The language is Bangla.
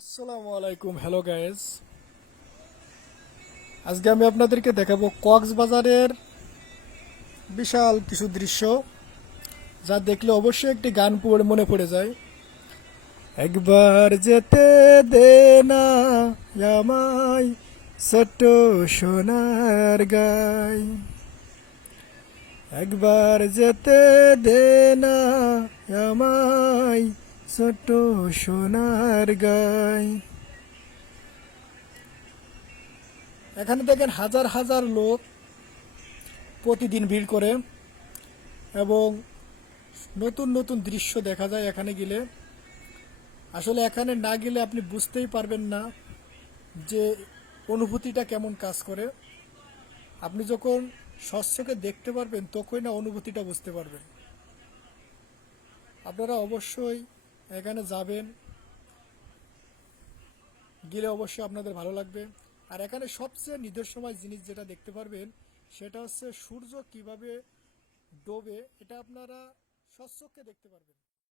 আসসালামু আলাইকুম, হ্যালো গাইস। আজকে আমি আপনাদেরকে দেখাবো কক্সবাজারের বিশাল কিছু দৃশ্য, যা দেখলে অবশ্যই একটি গান মনে পড়ে যায়। একবার যেতে দে না আমায় ছোট্ট সোনার গাই, একবার যেতে দে না আমায় ছোট্ট সোনার গাই। এখানে দেখেন হাজার হাজার লোক প্রতিদিন ভিড় করে এবং নতুন নতুন দৃশ্য দেখা যায় এখানে গেলে। আসলে এখানে না গেলে আপনি বুঝতেই পারবেন না যে অনুভূতিটা কেমন কাজ করে। আপনি যখন স্বচক্ষে দেখতে পারবেন তখনই না অনুভূতিটা বুঝতে পারবেন। আপনারা অবশ্যই এখানে যাবেন, গেলে অবশ্যই আপনাদের ভালো লাগবে। আর এখানে সবচেয়ে নিদর্শনময় জিনিস যেটা দেখতে পারবেন সেটা হচ্ছে সূর্য কিভাবে ডোবে, এটা আপনারা স্বচক্ষে দেখতে পারবেন।